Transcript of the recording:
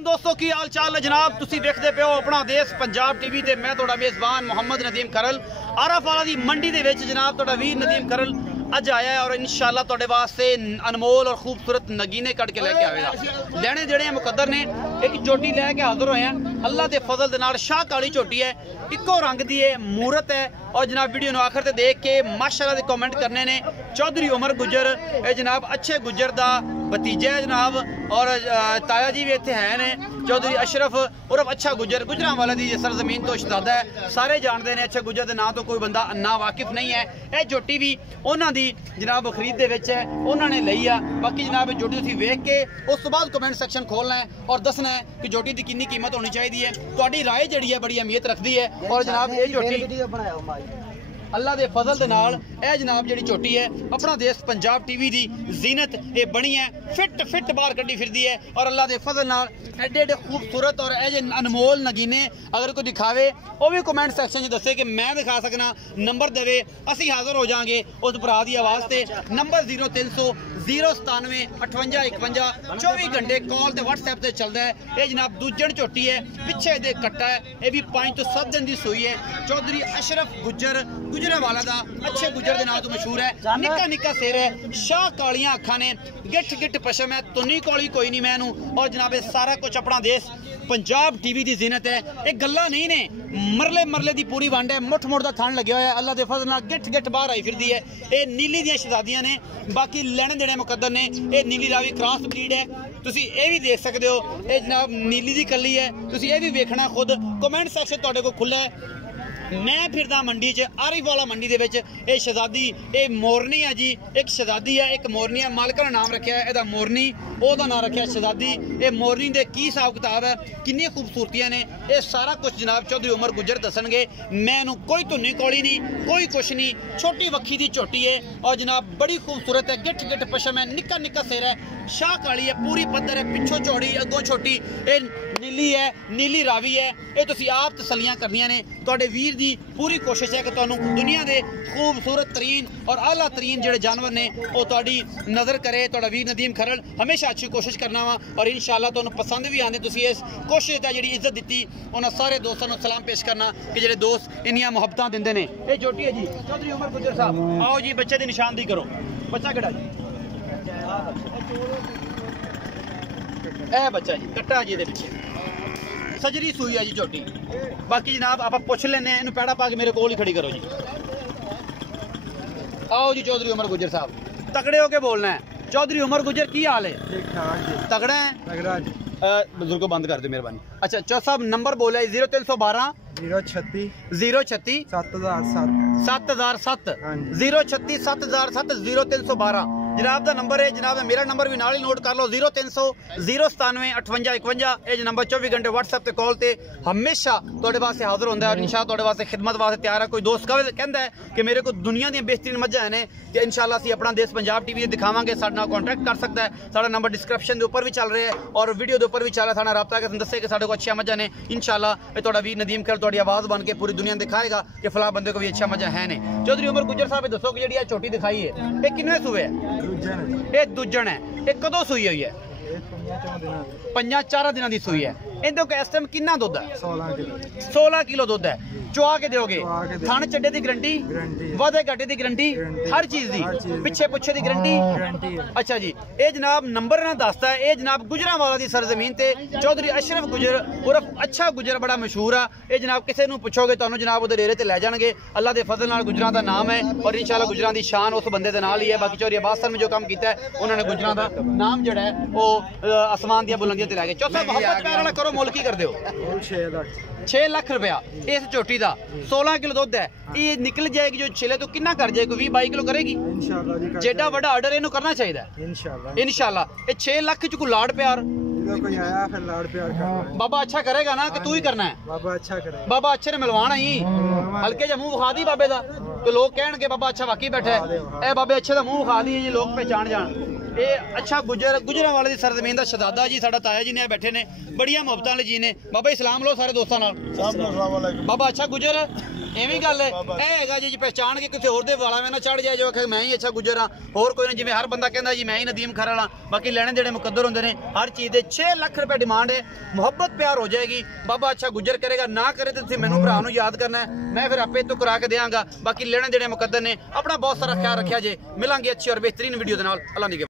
आलम दोस्तों की हाल चाल है जनाब। तुसी देखते पे हो अपना देश पंजाब टीवी ते मैं तुहाडा मेज़बान मोहम्मद नदीम खरल आरफ वाला दी मंडी दे विच जनाब तुहाडा वीर नदीम खरल अज आया है और इंशाअल्लाह तुहाडे वास्ते अनमोल और खूबसूरत नगीने कट के लेके आवेगा। लैने जेड़े मुकद्दर ने एक झोटी लैके हाजिर होए हैं अल्लाह के फजल दे नाल। शाह काली झोटी है, इको रंग दी है, मूरत है और जनाब वीडियो नूं आखिर ते देख के माशाअल्लाह दे कमेंट करने ने। चौधरी उमर गुज्जर ये जनाब अच्छे गुज्जर दा भतीजा है जनाब और ताया जी भी इत्थे है ने। चौधरी अशरफ उर्फ अच्छा गुज्जर गुजरां वाले दी सरजमीन तो शहजादा है, सारे जानते हैं। अच्छे गुज्जर के नाम तो कोई बंदा ना वाकिफ नहीं है। यह झोटी भी उन्होंने जनाब खरीद दे विच है, उन्होंने लई आ। बाकी जनाब झोटी तुसीं वेख के उस तो बाद कमेंट सैक्शन खोलना है और दसना है कि झोटी की कितनी कीमत होनी चाहिए है। तुहाडी राय जिहड़ी है बड़ी अहमियत रखती है। और जनाब ये झोटी अल्लाह के फजल दे नाल ए जनाब जिहड़ी झोटी है अपना देश पंजाब टीवी दी जीनत ये बनी है। फिट फिट बाहर कड्डी फिरदी है और अल्लाह के फजल नाल एडे एडे खूबसूरत और ए अनमोल नगीने अगर कोई दिखावे वो भी कमेंट सैक्शन च दसे कि मैं दिखा सकना, नंबर देवे, असीं हाज़र हो जाएंगे उस भरा की आवाज़ से। नंबर 0300 097 58 51 24 घंटे कॉल ते व्हाट्सएप से चलता है। ये जनाब दूजन झोटी है, पिछे दे कट्टा है, ये भी 5 तो 7 दिन की सूई है। चौधरी अशरफ गुज्जर गुजरांवाला दा अच्छे गुज्जर के नाम तो मशहूर है। निक्का निक्का सिर है, शाह कालियां अखां ने, गिठ गिठ पशम है, तुन्नी कौली कोई नहीं मैनू। और जनाब सारा कुछ अपना देश पंजाब टीवी की जीनत है। एक गल्ला नहीं ने, मरले मरले की पूरी वंड है। मुठ मुठ का थन लगे हुआ है, अल्लाह के फजल नाल गिठ गिठ बाहर आई फिरदी है। ये नीली दी शहजादियां ने, बाकी लैने देने मुकद्दर ने। ये नीली रावी क्रॉस ब्रीड है, तुसी ये भी देख सकते हो। ये जनाब नीली दी कली है, तुसी ये भी वेखना खुद। कमेंट सैक्शन तुहाडे कोल खुला है। मैं फिरदा मंडी च आरिफ वाला मंडी दे विच। ये शहजादी ये मोरनी है जी, एक शहजादी है एक मोरनी है। मालक ने नाम रखा है एदा मोरनी, ओदा नाम रखा है शहजादी। ये मोरनी दे की हिसाब किताब है, कितनी खूबसूरतियां ने, ये सारा कुछ जनाब चौधरी उमर गुज्जर दसणगे। मैनू कोई धुन्नी कौली नहीं, कोई कुछ नहीं। छोटी वक्खी दी झोटी है और जनाब बड़ी खूबसूरत है, गिठ गिठ पशम है, निक्का निक्का सिर है, शाह काली है, पूरी पत्थर है, पिछों चौड़ी अगों छोटी। ये नीली है, नीली रावी है। ये तुसीं आप तसलियां करनियां ने। तुहाडे वीर दी पूरी कोशिश है कि तुहानू दुनिया के खूबसूरत तरीन और आला तरीन जिहड़े जानवर ने वो तुहाडी नज़र करे। तुहाडा वीर नदीम खरल हमेशा अच्छी कोशिश करना वा और इंशाअल्लाह तुहानू पसंद भी आने। तुसीं इस कोशिश दा जिहड़ी इज्जत दित्ती उन्हां सारे दोस्तां नू सलाम पेश करना कि जिहड़े दोस्त इन्नियां मुहब्बतां दिंदे ने। ये झोटी है जी चौधरी उमर गुज्जर साहब। आओ जी बच्चे की निशानदी करो। बच्चा केड़ा जी? ए बच्चा जी कट्टा जी दे पिछे सजरी सूई है जी झोटी। बाकी जनाब आप पुछ लेने इन्हू पैड़ा पा के मेरे कोल ही खड़ी करो जी। आओ जी चौधरी उमर गुज्जर साहब, तगड़े होके बोलना है। चौधरी उमर गुज्जर की हाल है? तगड़ा है। बुजुर्गो बंद कर दो मेहरबानी। अच्छा चौधरी साहब नंबर बोला 0312 036 036 7007 7007 036 7007 0312 जनाब का नंबर है। जनाब मेरा नंबर भी नाल ही नोट कर लो 0300 097 58 51। ये नंबर 24 घंटे व्हाट्सएप ते कॉल ते हमेशा तुहाडे वास्ते हाजिर होंदा है और इंशाअल्लाह तुहाडे वास्ते खिदमत वास्ते तैयार है। कोई दोस्त कहता है कि मेरे को दुनिया दी बेहतरीन मझां ने कि इंशाअल्लाह असीं अपना देश पंजाब टीवी दिखावांगे, साडे नाल कॉन्टैक्ट कर सकता है। साडा नंबर डिस्क्रिप्शन के ऊपर भी चल रहा है और वीडियो के ऊपर भी चल रहा है। साडा राब्ता करके दस्से कि साडे को अच्छी मझां ने। इंशाअल्लाह ये तुहाडा वीर नदीम खरल तुहाडी आवाज़ बन के पूरी दुनिया दिखाएगा कि फलां बंदे को भी अच्छा मझां है ने। चौधरी उमर गुज्जर साहब दसो कि जिहड़ी छोटी दिखाई है ये किन्ने सूए है? ये दूजन है। ये कदों सूई हुई है? 5-4 दिनों की सूई है। इनके को इस टाइम कितना दुध है? 16 किलो दुध है। चुआ के दोगे? थाने चड्डे की गारंटी, वादे घाटे की गारंटी, हर चीज की पिछे पुछे की गारंटी। अच्छा जी ये जनाब नंबर ना दसता है। ये जनाब गुजरांवाला की सरजमीन ते चौधरी अशरफ गुजर उर्फ अच्छा गुजर बड़ा मशहूर है। ये जनाब किसी को पुछोगे तो जनाब वो डेरे ते लै जाएंगे। अल्लाह के फजल नाल गुजरां का नाम है और इंशाअल्लाह गुजरां की शान उस बंदे के नाल ही है। बाकी चौधरी अब्बास सर ने जो काम किया है उन्होंने गुजरां का नाम जोड़ा है वो आसमान दी बुलंदियां ते लै गए। चौथा मोहब्बत प्यार वाला करो, मुल की कर दो 6 लाख रुपया इस झोटी का। 16 किलो दुध है। ये निकल जाएगी जो छिले तो कितना कर जाएगी? 20-22 किलो करेगी जेडा बड़ा ऑर्डर इन्हू करना चाहिए इंशाअल्लाह। ये 6 लाख च कोई लाड़ प्यार कोई आया फिर लाड़ प्यार कर बाबा अच्छा करेगा ना कि तू ही करना है? बाबा अच्छा करे। बाबा अच्छे ने मिलवाना ही। हल्के जा मुंह विखा दी बाबे का तो लोग कहणगे बाबा अच्छा वाकई बैठा है। ए बाबे अच्छे का मुंह विखा दी लोग पहचान जान। ਇਹ ਅੱਛਾ ਗੁਜਰਾਂਵਾਲੇ ਦੀ ਸਰਜ਼ਮੀਨ ਦਾ ਸ਼ਹਜ਼ਾਦਾ ਜੀ ਸਾਡਾ ਤਾਇਆ ਜੀ ਨੇ ਬੈਠੇ ਨੇ ਬੜੀਆਂ ਮੁਹੱਬਤਾਂ ਵਾਲੇ ਜੀ ਨੇ ਬਾਬਾ ਜੀ ਸਲਾਮ ਲਓ ਸਾਰੇ ਦੋਸਤਾਂ ਨਾਲ ਬਾਬਾ ਅੱਛਾ ਗੁਜਰ ਐਵੇਂ ਗੱਲ ਹੈ ਇਹ ਹੈਗਾ ਜੀ ਪਹਿਚਾਣ ਕੇ ਕਿਸੇ ਹੋਰ ਦੇ ਵਾਲਾ ਮੈਂ ਨਾ ਚੜ ਜਾਏ ਜੋ ਆਖੇ ਮੈਂ ਹੀ ਅੱਛਾ ਗੁਜਰ ਹਾਂ ਹੋਰ ਕੋਈ ਨਾ ਜਿਵੇਂ ਹਰ ਬੰਦਾ ਕਹਿੰਦਾ ਜੀ ਮੈਂ ਹੀ ਨਦੀਮ ਖਰਲ ਹਾਂ ਬਾਕੀ ਲੈਣੇ ਦੇਣੇ ਮੁਕੱਦਰ ਹੁੰਦੇ ਨੇ ਹਰ ਚੀਜ਼ ਦੇ 6 ਲੱਖ ਰੁਪਏ ਡਿਮਾਂਡ ਹੈ ਮੁਹੱਬਤ ਪਿਆਰ ਹੋ ਜਾਏਗੀ ਬਾਬਾ ਅੱਛਾ ਗੁਜਰ ਕਰੇਗਾ ਨਾ ਕਰੇ ਤੇ ਤੁਸੀਂ ਮੈਨੂੰ ਭਰਾ ਨੂੰ ਯਾਦ ਕਰਨਾ ਹੈ ਮੈਂ ਫਿਰ ਆਪੇ ਤੋਂ ਕਰਾ ਕੇ ਦੇਵਾਂਗਾ ਬਾਕੀ ਲੈਣੇ ਦੇਣੇ ਮੁਕੱਦਰ ਨੇ ਆਪਣਾ ਬਹੁਤ ਸਾਰਾ ਖਿਆਲ ਰੱਖਿਆ ਜੇ ਮਿਲਾਂਗੇ ਅੱਛੀ ਔਰ ਬਿਹਤਰੀਨ ਵੀਡੀਓ ਦੇ ਨਾਲ ਅੱਲਾ ਨਿਗਹਿਬਾਨ